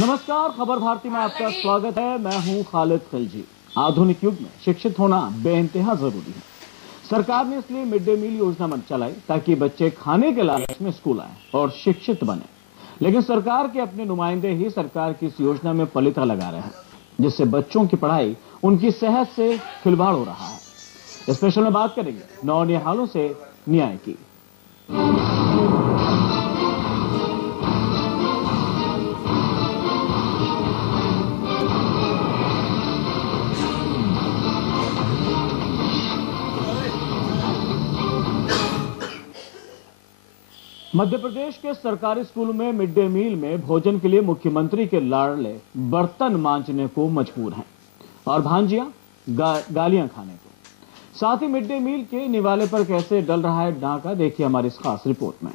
नमस्कार, खबर भारती में आपका स्वागत है। मैं हूं खालिद खिलजी। आधुनिक युग में शिक्षित होना बेइंतहा जरूरी है। सरकार ने इसलिए मिड डे मील योजना चलाई ताकि बच्चे खाने के लालच में स्कूल आए और शिक्षित बने। लेकिन सरकार के अपने नुमाइंदे ही सरकार की इस योजना में पलीता लगा रहे हैं, जिससे बच्चों की पढ़ाई, उनकी सेहत से खिलवाड़ हो रहा है। स्पेशल में बात करेंगे नौनिहालों से न्याय की। मध्य प्रदेश के सरकारी स्कूलों में मिड डे मील में भोजन के लिए मुख्यमंत्री के लाडले बर्तन मांजने को मजबूर हैं और भांजियां गालियां खाने को। साथ ही मिड डे मील के निवाले पर कैसे डल रहा है डाका, देखिए हमारी इस खास रिपोर्ट में।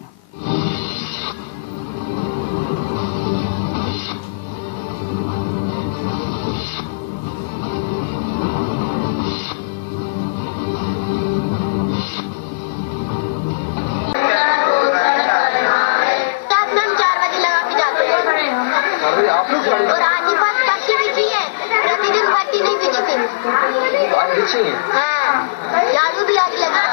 और आज ही बात पट्टी बिछी है, प्रतिदिन पट्टी नहीं बिछी थी। आज बिछी है? हाँ, झाड़ू भी आज लगा।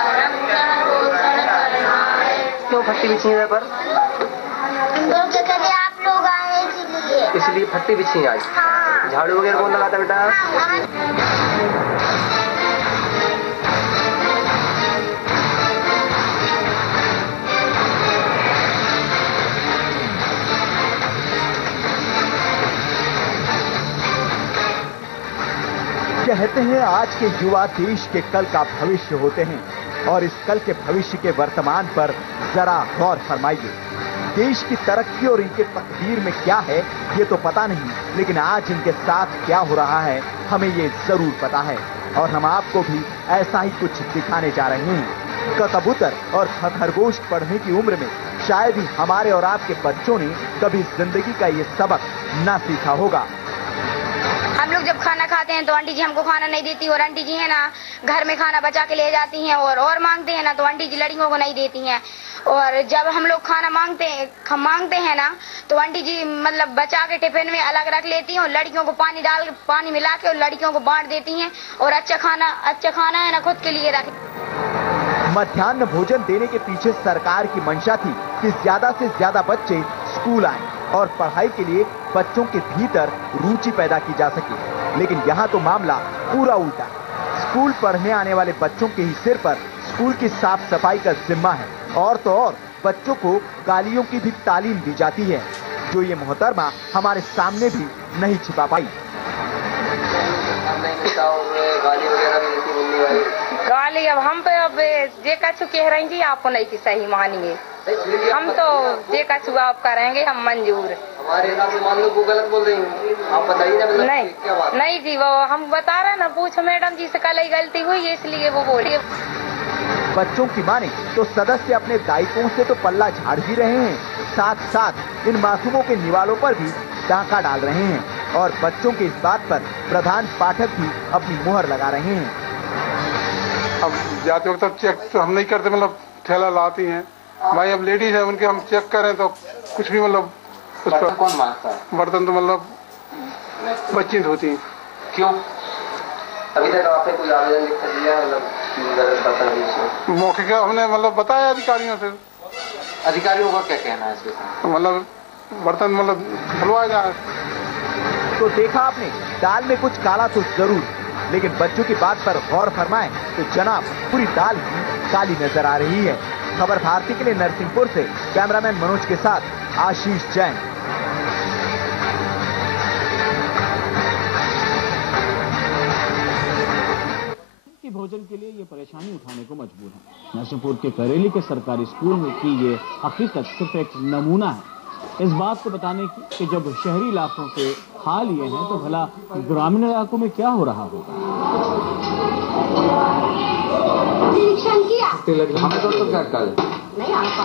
क्यों पट्टी बिछी है पर? क्योंकि कल आप लोग आए इसलिए पट्टी बिछी है आज। हाँ। झाड़ू वगैरह कौन लगाता बेटा? कहते हैं आज के युवा देश के कल का भविष्य होते हैं और इस कल के भविष्य के वर्तमान पर जरा गौर फरमाइए। देश की तरक्की और इनके तकदीर में क्या है ये तो पता नहीं, लेकिन आज इनके साथ क्या हो रहा है हमें ये जरूर पता है और हम आपको भी ऐसा ही कुछ दिखाने जा रहे हैं। कबूतर और खरगोश पढ़ने की उम्र में शायद ही हमारे और आपके बच्चों ने कभी जिंदगी का ये सबक ना सीखा होगा। हम लोग जब खाना खाते हैं तो आंटी जी हमको खाना नहीं देती और आंटी जी है ना घर में खाना बचा के ले जाती हैं और मांगते हैं ना तो आंटी जी लड़कियों को नहीं देती हैं। और जब हम लोग खाना मांगते हैं ना तो आंटी जी मतलब बचा के टिफिन में अलग रख लेती हैं और लड़कियों को पानी मिला के और लड़कियों को बांट देती हैं और अच्छा खाना है ना खुद के लिए रख। मध्याह्न भोजन देने के पीछे सरकार की मंशा थी कि ज्यादा से ज्यादा बच्चे स्कूल आएं और पढ़ाई के लिए बच्चों के भीतर रुचि पैदा की जा सके। लेकिन यहाँ तो मामला पूरा उल्टा है। स्कूल पढ़ने आने वाले बच्चों के ही सिर पर स्कूल की साफ सफाई का जिम्मा है और तो और बच्चों को गालियों की भी तालीम दी जाती है, जो ये मोहतरमा हमारे सामने भी नहीं छिपा पाई। गाली अब हम पे अब जे कछु कह रही थी आपको नहीं की सही मानिए, हम तो जे कछु आप करेंगे हम मंजूर। हमारे हिसाब से मान लो वो गलत बोल रही हैं, आप बताइए ना। नहीं क्या बात? नहीं जी वो हम बता रहे ना, पूछो मैडम जी से कल ही गलती हुई इसलिए वो बोली। बच्चों की माने तो सदस्य अपने दायित्वों से तो पल्ला झाड़ ही रहे हैं, साथ साथ इन मासूमों के निवालों पर भी डाका डाल रहे हैं और बच्चों की इस बात पर प्रधान पाठक भी अपनी मुहर लगा रहे हैं। अब जाते वक्त अब चेक तो हम नहीं करते, मतलब थैला लाती हैं भाई, अब लेडीज है उनके हम चेक करें तो कुछ भी मतलब उस पर कौन मांगता है? बर्तन तो मतलब बच्ची धोती हैं। क्यों अभी तक आपने कोई आवेदन लिख दिया? मतलब मौके का हमने मतलब बताया अधिकारियों से। अधिकारियों का क्या कहना है इसके? मतलब बर्तन मतलब धुलवाया जाए। तो देखा आपने, दाल में कुछ काला तो जरूर, लेकिन बच्चों की बात पर गौर फरमाएं तो जनाब पूरी दाल ही काली नजर आ रही है। खबर भारती के लिए नरसिंहपुर से कैमरामैन मनोज के साथ आशीष जैन। भोजन के लिए ये परेशानी उठाने को मजबूर है। नरसिंहपुर के करेली के सरकारी स्कूल में की ये हकीकत सिर्फ एक नमूना है इस बात को बताने की कि जब शहरी इलाकों के हाल ये हैं तो भला ग्रामीण इलाकों में क्या हो रहा होगा। हमें तो क्या कल नहीं आ पा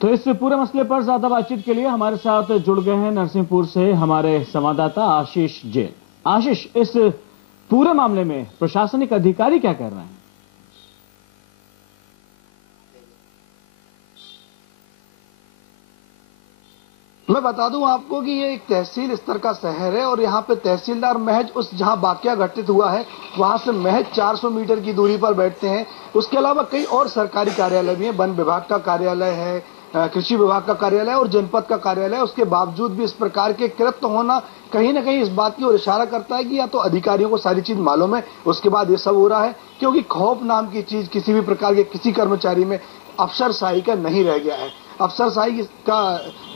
तो इस पूरे मसले पर ज्यादा बातचीत के लिए हमारे साथ जुड़ गए हैं नरसिंहपुर से हमारे संवाददाता आशीष जैन। आशीष, इस पूरे मामले में प्रशासनिक अधिकारी क्या कह रहे हैं? मैं बता दूं आपको कि ये एक तहसील स्तर का शहर है और यहाँ पे तहसीलदार महज उस जहाँ वाकया घटित हुआ है वहां से महज 400 मीटर की दूरी पर बैठते हैं। उसके अलावा कई और सरकारी कार्यालय भी हैं, वन विभाग का कार्यालय है, कृषि विभाग का कार्यालय और जनपद का कार्यालय। उसके बावजूद भी इस प्रकार के कृत्य होना कहीं ना कहीं इस बात की ओर इशारा करता है कि या तो अधिकारियों को सारी चीज मालूम है, उसके बाद ये सब हो रहा है, क्योंकि खौफ नाम की चीज किसी भी प्रकार के किसी कर्मचारी में अफसरशाही का नहीं रह गया है। अफसरशाही का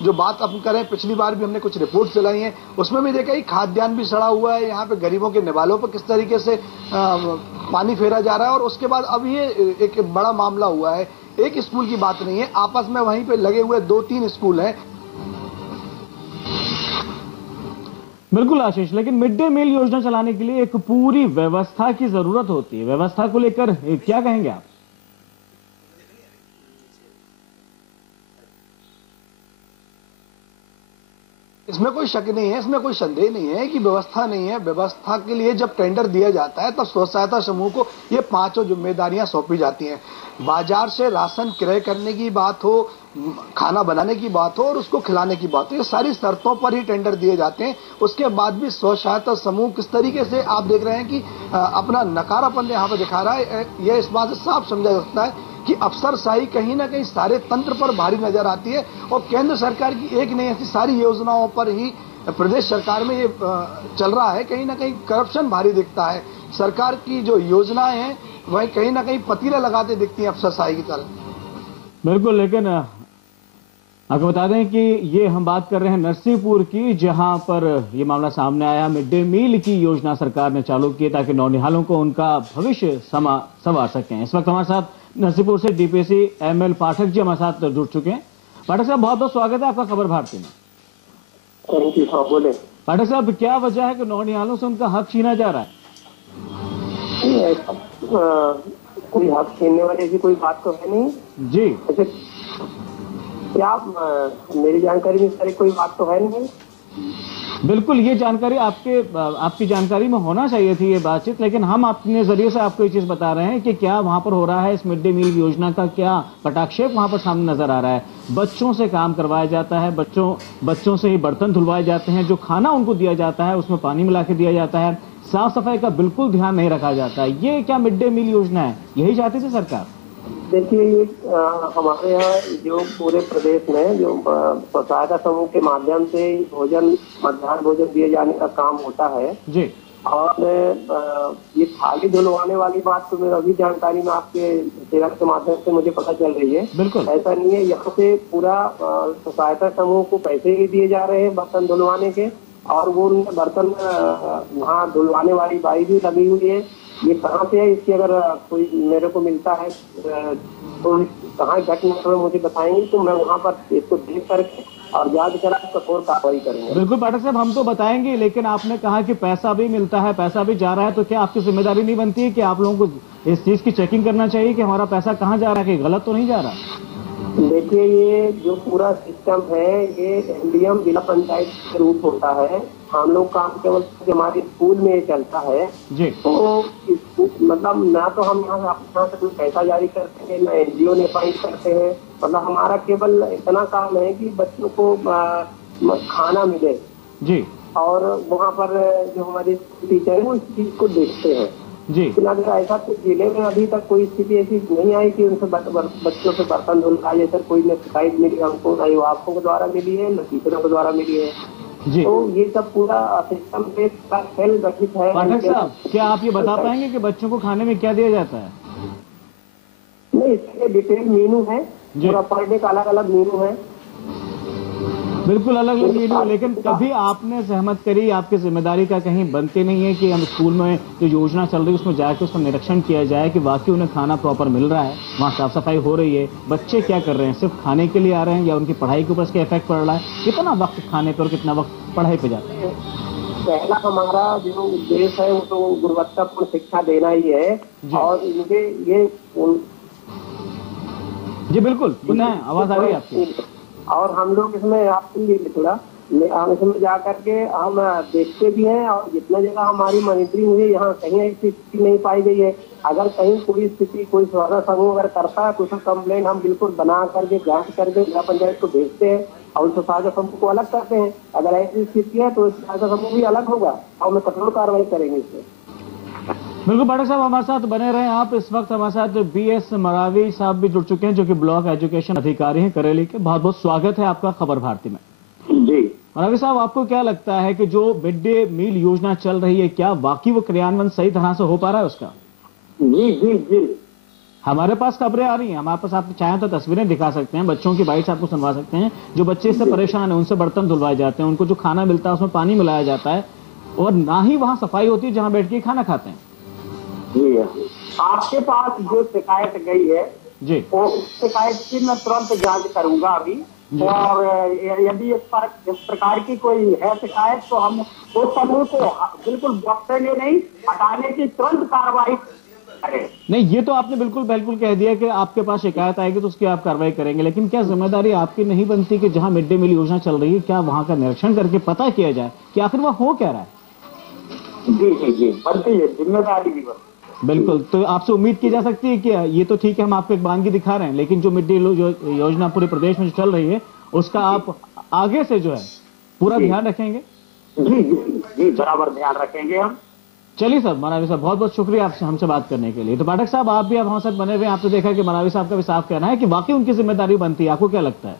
जो बात अपन करें, पिछली बार भी हमने कुछ रिपोर्ट चलाई हैं, उसमें भी देखा कि खाद्यान्न भी सड़ा हुआ है, यहाँ पे गरीबों के निवालों पर किस तरीके से पानी फेरा जा रहा है। और उसके बाद अब ये एक बड़ा मामला हुआ है, एक स्कूल की बात नहीं है, आपस में वहीं पे लगे हुए 2-3 स्कूल हैं। बिल्कुल आशीष, लेकिन मिड डे मील योजना चलाने के लिए एक पूरी व्यवस्था की जरूरत होती है। व्यवस्था को लेकर क्या कहेंगे आप? इसमें कोई शक नहीं है, इसमें कोई संदेह नहीं है कि व्यवस्था नहीं है। व्यवस्था के लिए जब टेंडर दिया जाता है तब स्व सहायता समूह को ये 5 जिम्मेदारियां सौंपी जाती हैं। बाजार से राशन क्रय करने की बात हो, खाना बनाने की बात हो और उसको खिलाने की बात हो, ये सारी शर्तों पर ही टेंडर दिए जाते हैं। उसके बाद भी स्व सहायता समूह किस तरीके से आप देख रहे हैं कि अपना नकारापन यहाँ पर दिखा रहा है, यह इस बात से साफ समझा जा सकता है कि अफसरशाही कहीं ना कहीं सारे तंत्र पर भारी नजर आती है। और केंद्र सरकार की एक नहीं, ऐसी सारी योजनाओं पर ही प्रदेश सरकार में ये चल रहा है। कहीं ना कहीं करप्शन भारी दिखता है। सरकार की जो योजनाएं हैं वही कहीं ना कहीं पतीला लगाते दिखती हैं अफसरशाही की तरह। बिल्कुल, लेकिन आपको बता दें कि ये हम बात कर रहे हैं नरसिंहपुर की, जहां पर ये मामला सामने आया। मिड डे मील की योजना सरकार ने चालू की ताकि नौनिहालों को उनका भविष्य संवार सकें। इस वक्त हमारे साथ नरसिंहपुर से डीपीसी एमएल पाठक जी हमारे साथ जुड़ चुके हैं। पाठक साहब, बहुत बहुत स्वागत है आपका खबर भारती में। Thank you. हाँ बोले। पाठक साहब, क्या वजह है कि नौनिहालों से उनका हक छीना जा रहा है? कोई हक छीनने वाली ऐसी कोई बात तो है नहीं जी। अच्छा, क्या मेरी जानकारी में सारी कोई बात तो है नहीं? बिल्कुल, ये जानकारी आपकी जानकारी में होना चाहिए थी ये बातचीत, लेकिन हम अपने जरिए से आपको ये चीज बता रहे हैं कि क्या वहां पर हो रहा है। इस मिड डे मील योजना का क्या पटाक्षेप वहां पर सामने नजर आ रहा है। बच्चों से काम करवाया जाता है, बच्चों से ही बर्तन धुलवाए जाते हैं, जो खाना उनको दिया जाता है उसमें पानी मिला के दिया जाता है, साफ सफाई का बिल्कुल ध्यान नहीं रखा जाता है। ये क्या मिड डे मील योजना है? यही चाहती थी सरकार? देखिए, हमारे यहाँ जो पूरे प्रदेश में जो स्व सहायता समूह के माध्यम से मध्याह्न भोजन दिए जाने का काम होता है जी। और ये थाली धुलवाने वाली बात तो मेरी अभी जानकारी में आपके सेवा के माध्यम से मुझे पता चल रही है। बिल्कुल ऐसा नहीं है। यहाँ पे पूरा स्व सहायता समूह को पैसे भी दिए जा रहे हैं बर्तन धुलवाने के, और वो उनके बर्तन वहाँ धुलवाने वाली बाई भी लगी हुई है। ये कहाँ से है, इसकी अगर कोई मेरे को मिलता है तो कहाँ घटना तो मुझे बताएंगे, तो मैं वहाँ पर इसको देख करके और जांच करा कठोर कार्रवाई करेंगे। बिल्कुल पाठक साहब, हम तो बताएंगे, लेकिन आपने कहा कि पैसा भी मिलता है, पैसा भी जा रहा है, तो क्या आपकी जिम्मेदारी नहीं बनती है कि आप लोगों को इस चीज की चेकिंग करना चाहिए कि हमारा पैसा कहाँ जा रहा है, कि गलत तो नहीं जा रहा? देखिए, ये जो पूरा सिस्टम है ये एमडीएम जिला पंचायत के रूप होता है। हम लोग काम केवल हमारे स्कूल में चलता है जी। तो मतलब ना तो हम यहाँ से कोई पैसा जारी करते हैं, ना एनजीओ ने फाइल करते हैं। मतलब हमारा केवल इतना काम है कि बच्चों को खाना मिले जी, और वहाँ पर जो हमारे टीचर है वो इस चीज को देखते हैं जी। लेकिन अगर ऐसा तो जिले में अभी तक कोई स्थिति ऐसी नहीं आई कि उनसे बच्चों से बर्तन धुलवाए, सर कोई न शिकायत मिली हमको, न अभिभावकों के द्वारा मिली है, न टीचरों के द्वारा मिली है जी। तो ये सब पूरा सिस्टम पे सेल गठित है। पाठक साहब, क्या आप ये बता पाएंगे कि बच्चों को खाने में क्या दिया जाता है? नहीं, इसके डिटेल मेनू है, पूरा पर डे का अलग अलग मेनू है। बिल्कुल अलग अलग मेनू, लेकिन कभी आपने सहमत करी, आपकी जिम्मेदारी का कहीं बनते नहीं है कि हम स्कूल में जो योजना चल रही है उसमें जाकर उसका निरीक्षण किया जाए कि वाकई उन्हें खाना प्रॉपर मिल रहा है, वहाँ साफ सफाई हो रही है, बच्चे क्या कर रहे हैं, सिर्फ खाने के लिए आ रहे हैं या उनकी पढ़ाई के ऊपर इसका इफेक्ट पड़ रहा है, कितना वक्त खाने पर और कितना वक्त पढ़ाई पे जाता है? पहला हमारा जो उद्देश्य है वो तो गुणवत्तापूर्ण शिक्षा देना ही है। और मुझे ये जी बिल्कुल बताएं, आवाज आ रही है आपकी। और हम लोग इसमें आपके लिए थोड़ा इसमें जा करके हम देखते भी हैं और जितना जगह हमारी मॉनिटरिंग हुई यहाँ कहीं ऐसी स्थिति नहीं पाई गई है। अगर कहीं कोई स्थिति कोई स्वतंत्र समूह अगर करता है कुछ कंप्लेंट हम बिल्कुल बना करके जांच करके जिला पंचायत को भेजते हैं और उस साझा समूह को अलग करते हैं। अगर ऐसी स्थिति है तो साझा समूह भी अलग होगा और हम कठोर कार्रवाई करेंगे इससे। बिल्कुल पाठक साहब हमारे साथ बने रहे आप। इस वक्त हमारे साथ BS मरावी साहब भी जुड़ चुके हैं जो कि ब्लॉक एजुकेशन अधिकारी हैं करेली के। बहुत बहुत स्वागत है आपका खबर भारती में। जी मरावी साहब, आपको क्या लगता है कि जो मिड डे मील योजना चल रही है क्या वाकई वो क्रियान्वयन सही तरह से हो पा रहा है उसका? जी जी जी हमारे पास खबरें आ रही हैं, हमारे पास आप चाहें तो तस्वीरें दिखा सकते हैं, बच्चों की बाइट्स आपको सुनवा सकते हैं। जो बच्चे इससे परेशान है उनसे बर्तन धुलवाए जाते हैं, उनको जो खाना मिलता है उसमें पानी मिलाया जाता है और ना ही वहां सफाई होती है जहां बैठ के खाना खाते हैं। जी आपके पास जो शिकायत गई है जी वो शिकायत की मैं तुरंत जांच करूंगा अभी और यदि इस प्रकार की कोई है शिकायत तो हम उस समूह को बिल्कुल बख्शेंगे नहीं, हटाने की तुरंत कार्रवाई करें। नहीं, ये तो आपने बिल्कुल कह दिया कि आपके पास शिकायत आएगी तो उसकी आप कार्रवाई करेंगे, लेकिन क्या जिम्मेदारी आपकी नहीं बनती कि जहां मिड डे मील योजना चल रही है क्या वहां का निरीक्षण करके पता किया जाए कि आखिर वह हो क्या रहा है? जी जी जी बनती है, जिम्मेदारी भी बनती है। बिल्कुल, तो आपसे उम्मीद की जा सकती है कि ये तो ठीक है हम आपको एक बानगी दिखा रहे हैं, लेकिन जो मिड डे योजना पूरे प्रदेश में चल रही है उसका आप आगे से जो है पूरा ध्यान रखेंगे? जी जी जी बराबर ध्यान रखेंगे हम। चलिए सर, मरावी साहब बहुत बहुत शुक्रिया आपसे हमसे बात करने के लिए। तो पाठक साहब आप भी अब हमारे साथ बने हुए, आपने देखा कि मरावी साहब का भी साफ कहना है कि वाकई उनकी जिम्मेदारी बनती है। आपको क्या लगता है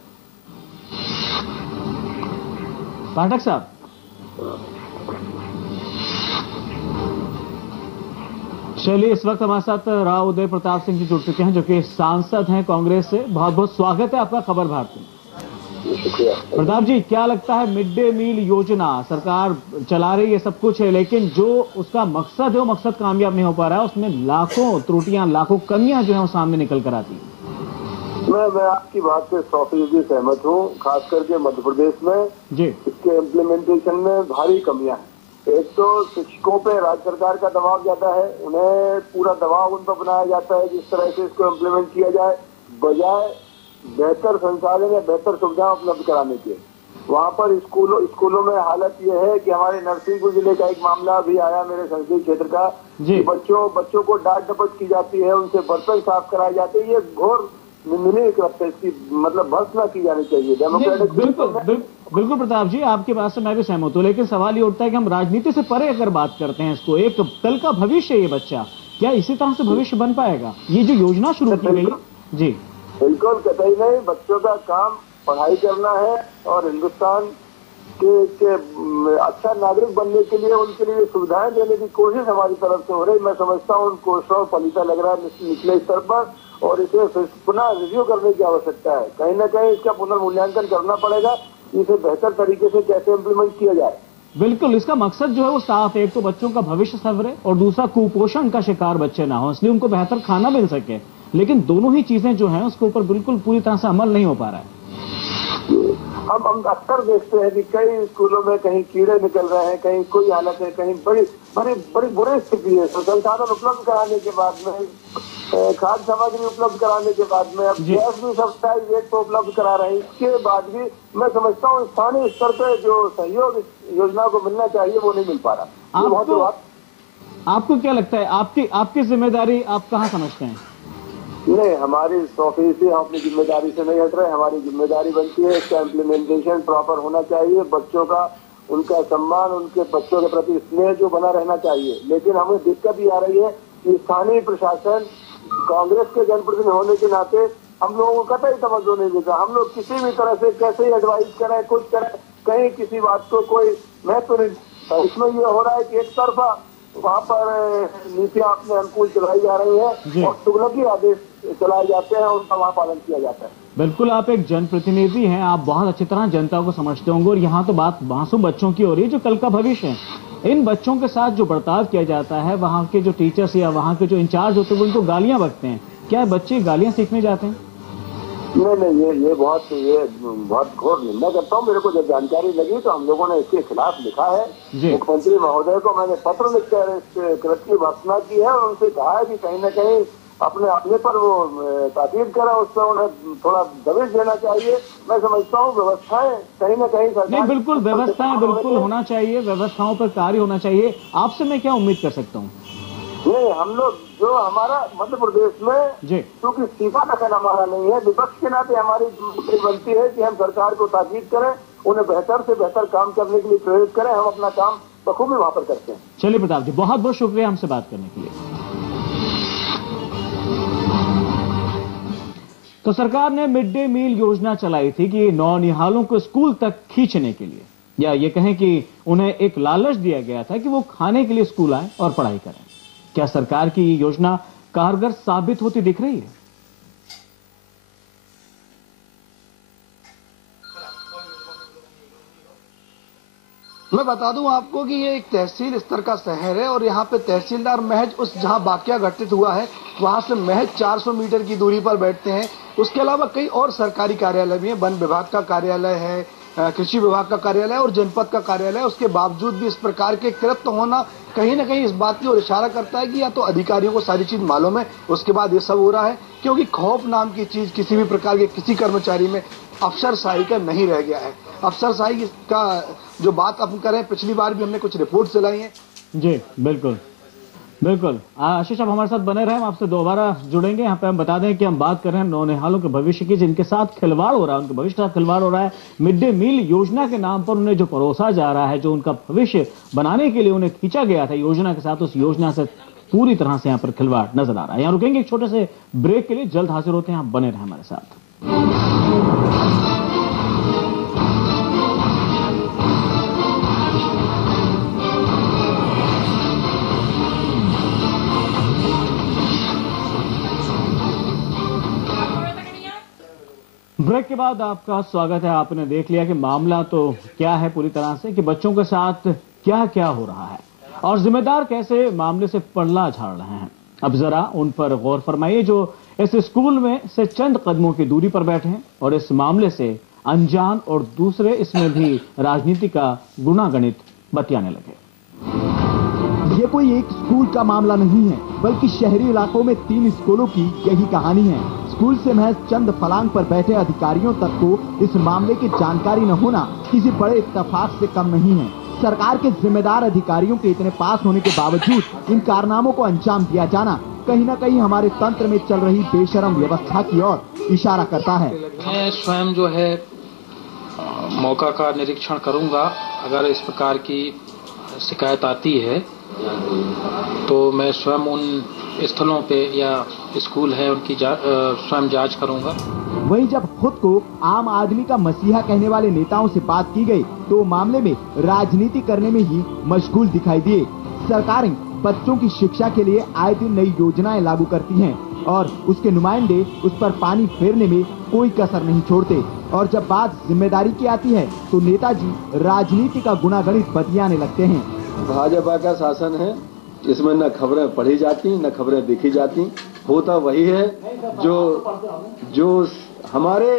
पाठक साहब? चलिए, इस वक्त हमारे साथ राव उदय प्रताप सिंह जी जुड़ चुके हैं जो कि सांसद हैं कांग्रेस से। बहुत बहुत स्वागत है आपका खबर भारती में। शुक्रिया प्रताप जी, क्या लगता है मिड डे मील योजना सरकार चला रही है, सब कुछ है, लेकिन जो उसका मकसद है वो मकसद कामयाब नहीं हो पा रहा है, उसमें लाखों त्रुटियां लाखों कमियां जो है वो सामने निकल कर आती है। मैं आपकी बात से 100% सहमत हूँ। खास करके मध्य प्रदेश में जी इसके इम्प्लीमेंटेशन में भारी कमियां हैं। एक तो शिक्षकों पे राज्य सरकार का दबाव ज्यादा है, उन्हें पूरा दबाव उन पर बनाया जाता है जिस तरह से इसको इम्प्लीमेंट किया जाए, बजाय बेहतर संसाधन या बेहतर सुविधा उपलब्ध कराने के। वहाँ पर स्कूलों में हालत यह है कि हमारे नरसिंहपुर जिले का एक मामला भी आया मेरे संसदीय क्षेत्र का कि बच्चों को डांट डपट की जाती है, उनसे बर्तन साफ कराए जाते हैं। ये घोर निंदनीय कृत्य है, इसकी मतलब भर्त्सना की जानी चाहिए डेमोक्रेटिक। बिल्कुल प्रताप जी, आपकी बात से मैं भी सहमत हूँ, लेकिन सवाल ये उठता है कि हम राजनीति से परे अगर बात करते हैं इसको, एक कल का भविष्य ये बच्चा क्या इसी तरह से भविष्य बन पाएगा? ये जो योजना शुरू की गई है जी बिल्कुल कतई नहीं। बच्चों का काम पढ़ाई करना है और हिंदुस्तान के अच्छा नागरिक बनने के लिए उनके लिए सुविधाएं देने की कोशिश हमारी तरफ से हो रही। मैं समझता हूँ उनको फलिता लग रहा है निचले स्तर पर और इसे पुनः रिव्यू करने की आवश्यकता है। कहीं न कहीं इसका पुनर्मूल्यांकन करना पड़ेगा, इसे बेहतर तरीके से कैसे इम्प्लीमेंट किया जाए। बिल्कुल, इसका मकसद जो है वो साफ है, एक तो बच्चों का भविष्य संवरे और दूसरा कुपोषण का शिकार बच्चे ना हो, इसलिए उनको बेहतर खाना मिल सके। लेकिन दोनों ही चीजें जो हैं उसके ऊपर बिल्कुल पूरी तरह से अमल नहीं हो पा रहा है। हम अक्सर देखते हैं कि कई स्कूलों में कहीं कीड़े निकल रहे हैं, कहीं कोई हालत है, कहीं बड़ी बुरी स्थिति है। संसाधन उपलब्ध कराने के बाद में, खाद्य सामग्री उपलब्ध कराने के बाद में, अब गैस भी सब्सिडाइज रेट पर उपलब्ध करा रहे हैं, इसके बाद भी मैं समझता हूँ स्थानीय स्तर पर जो सहयोग योजना को मिलना चाहिए वो नहीं मिल पा रहा। आपको क्या लगता है, आपकी जिम्मेदारी आप कहाँ समझते हैं? नहीं, हमारी 100% हम अपनी जिम्मेदारी से नहीं हट रहे। हमारी जिम्मेदारी बनती है इसका इम्प्लीमेंटेशन प्रॉपर होना चाहिए, बच्चों का उनका सम्मान, उनके बच्चों के प्रति स्नेह जो बना रहना चाहिए। लेकिन हमें दिक्कत ये आ रही है कि स्थानीय प्रशासन कांग्रेस के जनप्रतिनिधि होने के नाते हम लोगों को कतई तवज्जो नहीं देता। हम लोग किसी भी तरह से कैसे एडवाइस करें, कुछ करें, कहीं किसी बात को कोई महत्व नहीं। इसमें ये हो रहा है कि एक तरफा वहाँ पर नीतियाँ अपने अनुकूल चलाई जा रही है और तुगलकी आदेश चलाए जाते हैं, उनका वहाँ पालन किया जाता है। बिल्कुल, आप एक जनप्रतिनिधि हैं, आप बहुत अच्छी तरह जनता को समझते होंगे और यहाँ तो बात मासूम बच्चों की हो रही है जो कल का भविष्य है। इन बच्चों के साथ जो बर्ताव किया जाता है, वहाँ के जो टीचर्स या वहाँ के जो इंचार्ज होते हैं वो उनको गालियां बकते हैं। क्या बच्चे गालियां सीखने जाते हैं? नहीं, ये बहुत घोर निंदा करता हूँ। मेरे को जब जानकारी लगी तो हम लोगों ने इसके खिलाफ लिखा है। मुख्यमंत्री महोदय को मैंने पत्र लिखकर इस कृत्य की भर्त्सना की है और उनसे कहा है कि कहीं न कहीं अपने पर वो ताकीद करें, उस पर उन्हें थोड़ा दबिश देना चाहिए। मैं समझता हूँ व्यवस्थाएं कहीं न कहीं नहीं, बिल्कुल व्यवस्थाएं बिल्कुल होना चाहिए, व्यवस्थाओं पर कार्य होना चाहिए। आपसे मैं क्या उम्मीद कर सकता हूँ? नहीं, हम लोग जो हमारा मध्य प्रदेश में जी, क्योंकि इस्तीफा तक हमारा नहीं है, विपक्ष के नाते हमारी बनती है कि हम सरकार को ताकीद करें, उन्हें बेहतर से बेहतर काम करने के लिए प्रेरित करें। हम अपना काम बखूबी वहां पर करते हैं। चलिए प्रताप जी, बहुत बहुत शुक्रिया हमसे बात करने के लिए। तो सरकार ने मिड डे मील योजना चलाई थी कि नौनिहालों को स्कूल तक खींचने के लिए, या ये कहें कि उन्हें एक लालच दिया गया था कि वो खाने के लिए स्कूल आए और पढ़ाई करें। क्या सरकार की योजना कारगर साबित होती दिख रही है? मैं बता दूं आपको कि ये एक तहसील स्तर का शहर है और यहाँ पे तहसीलदार महज उस जहाँ वाकया घटित हुआ है वहां से महज 400 मीटर की दूरी पर बैठते हैं। उसके अलावा कई और सरकारी कार्यालय भी हैं, वन विभाग का कार्यालय है, कृषि विभाग का कार्यालय और जनपद का कार्यालय। उसके बावजूद भी इस प्रकार के कृत्य होना कहीं न कहीं इस बात की ओर इशारा करता है कि या तो अधिकारियों को सारी चीज मालूम है, उसके बाद ये सब हो रहा है, क्योंकि खौफ नाम की चीज किसी भी प्रकार के किसी कर्मचारी में अफसरशाही का नहीं रह गया है। अफसरशाही का जो बात अपन करें, पिछली बार भी हमने कुछ रिपोर्ट चलाई है। जी बिल्कुल बिल्कुल। आशीष, आप हमारे साथ बने रहे, हम आपसे दोबारा जुड़ेंगे। यहाँ पे हम बता दें कि हम बात कर रहे हैं नौनिहालों के भविष्य की, जिनके साथ खिलवाड़ हो रहा है, उनके भविष्य के साथ खिलवाड़ हो रहा है। मिड डे मील योजना के नाम पर उन्हें जो परोसा जा रहा है, जो उनका भविष्य बनाने के लिए उन्हें खींचा गया था योजना के साथ, उस योजना से पूरी तरह से यहाँ पर खिलवाड़ नजर आ रहा है। यहाँ रुकेंगे एक छोटे से ब्रेक के लिए, जल्द हाजिर होते हैं, आप बने रहे हमारे साथ। ब्रेक के बाद आपका स्वागत है। आपने देख लिया कि मामला तो क्या है पूरी तरह से, कि बच्चों के साथ क्या क्या हो रहा है और जिम्मेदार कैसे मामले से पल्ला झाड़ रहे हैं। अब जरा उन पर गौर फरमाइए जो इस स्कूल में से चंद कदमों की दूरी पर बैठे हैं और इस मामले से अनजान, और दूसरे इसमें भी राजनीति का गुणागणित बतियाने लगे। ये कोई एक स्कूल का मामला नहीं है, बल्कि शहरी इलाकों में 3 स्कूलों की यही कहानी है। स्कूल से महज चंद फलांग पर बैठे अधिकारियों तक को इस मामले की जानकारी न होना किसी बड़े इत्तेफाक से कम नहीं है। सरकार के जिम्मेदार अधिकारियों के इतने पास होने के बावजूद इन कारनामों को अंजाम दिया जाना कहीं न कहीं हमारे तंत्र में चल रही बेशरम व्यवस्था की ओर इशारा करता है। मैं स्वयं जो है मौका का निरीक्षण करूंगा। अगर इस प्रकार की शिकायत आती है तो मैं स्वयं उन स्थलों पे या स्कूल है उनकी स्वयं जांच करूंगा। वहीं जब खुद को आम आदमी का मसीहा कहने वाले नेताओं से बात की गई तो मामले में राजनीति करने में ही मशगूल दिखाई दिए। सरकारें बच्चों की शिक्षा के लिए आए दिन नई योजनाएं लागू करती हैं और उसके नुमाइंदे उस पर पानी फेरने में कोई कसर नहीं छोड़ते, और जब बात जिम्मेदारी की आती है तो नेताजी राजनीति का गुणागणित बतियाने लगते हैं। भाजपा का शासन है, इसमें न खबरें पढ़ी जाती न खबरें देखी जाती। होता वही है जो हमारे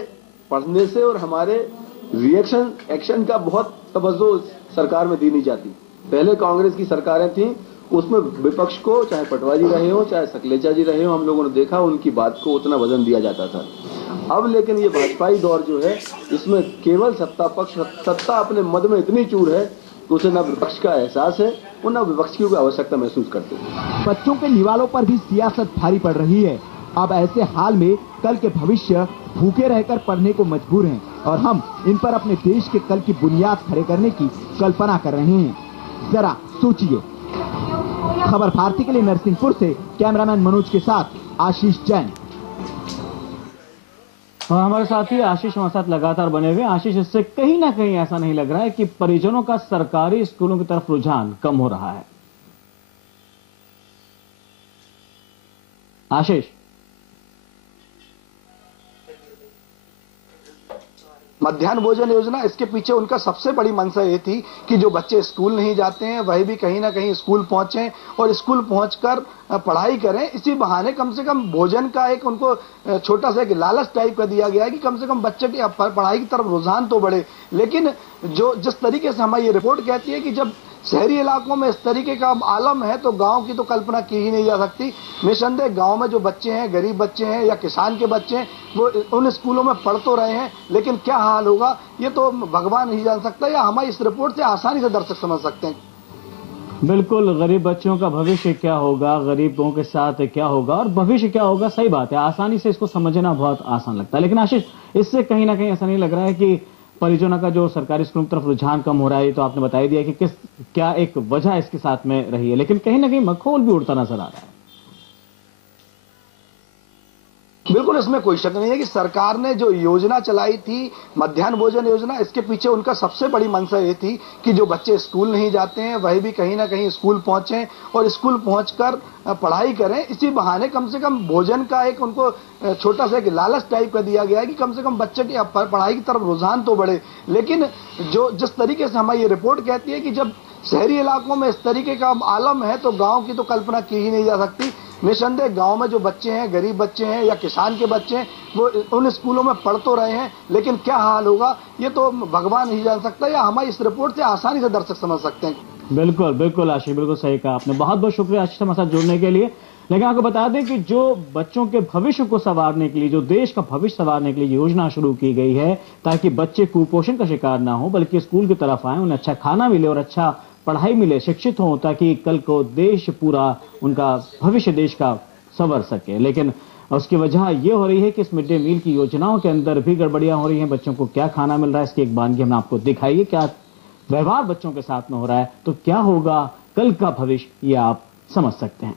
पढ़ने से और हमारे रिएक्शन एक्शन का बहुत तवज्जो सरकार में दी नहीं जाती। पहले कांग्रेस की सरकारें थी, उसमें विपक्ष को, चाहे पटवा जी रहे हो चाहे सकलेचा जी रहे हो, हम लोगों ने देखा उनकी बात को उतना वजन दिया जाता था। अब लेकिन ये भाजपाई दौर जो है, इसमें केवल सत्ता अपने मद में इतनी चूर है तो उसे न विपक्ष का एहसास है और न विपक्ष की आवश्यकता महसूस करते हैं। बच्चों के निवालों पर भी सियासत भारी पड़ रही है। अब ऐसे हाल में कल के भविष्य भूखे रहकर पढ़ने को मजबूर हैं और हम इन पर अपने देश के कल की बुनियाद खड़े करने की कल्पना कर रहे हैं। जरा सोचिए। खबर भारती के लिए नरसिंहपुर से कैमरामैन मनोज के साथ आशीष जैन। और हमारे साथी आशीष हमारे साथ लगातार बने हुए। आशीष, इससे कहीं ना कहीं ऐसा नहीं लग रहा है कि परिजनों का सरकारी स्कूलों की तरफ रुझान कम हो रहा है? आशीष, मध्याह्न भोजन योजना, इसके पीछे उनका सबसे बड़ी मंशा ये थी कि जो बच्चे स्कूल नहीं जाते हैं वही भी कहीं ना कहीं स्कूल पहुंचे और स्कूल पहुंचकर पढ़ाई करें। इसी बहाने कम से कम भोजन का एक उनको छोटा सा एक लालच टाइप का दिया गया है कि कम से कम बच्चे की पढ़ाई की तरफ रुझान तो बढ़े। लेकिन जो जिस तरीके से हमारी ये रिपोर्ट कहती है कि जब शहरी इलाकों में इस तरीके का आलम है तो गांव की तो कल्पना की ही नहीं जा सकती। निसंदेह गांव में जो बच्चे हैं, गरीब बच्चे हैं या किसान के बच्चे हैं, वो उन स्कूलों में पढ़ तो रहे हैं, लेकिन क्या हाल होगा ये तो भगवान ही जान सकता है, या हमारी इस रिपोर्ट से आसानी से दर्शक समझ सकते हैं। बिल्कुल, गरीब बच्चों का भविष्य क्या होगा, गरीबों के साथ क्या होगा और भविष्य क्या होगा, सही बात है, आसानी से इसको समझना बहुत आसान लगता है। लेकिन आशीष, इससे कहीं ना कहीं ऐसा नहीं लग रहा है कि परियोजना का जो सरकारी स्कूलों की तरफ रुझान कम हो रहा है? तो आपने बता ही दिया कि क्या एक वजह इसके साथ में रही है, लेकिन कहीं ना कहीं मखौल भी उड़ता नजर आ रहा है। बिल्कुल, इसमें कोई शक नहीं है कि सरकार ने जो योजना चलाई थी, मध्याह्न भोजन योजना, इसके पीछे उनका सबसे बड़ी मंशा ये थी कि जो बच्चे स्कूल नहीं जाते हैं वही भी कहीं ना कहीं स्कूल पहुंचे और स्कूल पहुंचकर पढ़ाई करें। इसी बहाने कम से कम भोजन का एक उनको छोटा सा एक लालच टाइप का दिया गया है कि कम से कम बच्चे की पढ़ाई की तरफ रुझान तो बढ़े। लेकिन जो जिस तरीके से हमारी ये रिपोर्ट कहती है कि जब शहरी इलाकों में इस तरीके का आलम है तो गांव की तो कल्पना की ही नहीं जा सकती। निसंदेह गांव में जो बच्चे हैं, गरीब बच्चे हैं या किसान के बच्चे हैं, वो उन स्कूलों में पढ़ तो रहे हैं, लेकिन क्या हाल होगा ये तो भगवान ही जान सकता है, या हमारी इस रिपोर्ट से आसानी से दर्शक समझ सकते हैं। बिल्कुल बिल्कुल आशीष, बिल्कुल सही कहा आपने। बहुत बहुत शुक्रिया आशीष हमारे साथ जुड़ने के लिए। लेकिन आपको बता दें कि जो बच्चों के भविष्य को संवारने के लिए, जो देश का भविष्य संवारने के लिए योजना शुरू की गई है ताकि बच्चे कुपोषण का शिकार ना हो बल्कि स्कूल की तरफ आए, उन्हें अच्छा खाना मिले और अच्छा पढ़ाई मिले, शिक्षित हों, ताकि कल को देश पूरा उनका भविष्य देश का संवर सके। लेकिन उसकी वजह यह हो रही है कि इस मिड डे मील की योजनाओं के अंदर भी गड़बड़ियां हो रही हैं। बच्चों को क्या खाना मिल रहा है इसकी एक वानगी हमने आपको दिखाई है, क्या व्यवहार बच्चों के साथ में हो रहा है, तो क्या होगा कल का भविष्य ये आप समझ सकते हैं।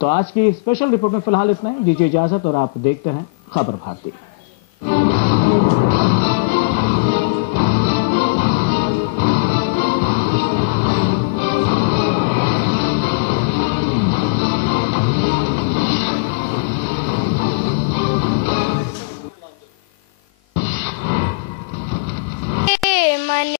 तो आज की स्पेशल रिपोर्ट में फिलहाल इतना ही, दीजिए इजाजत और आप देखते हैं खबर भारती।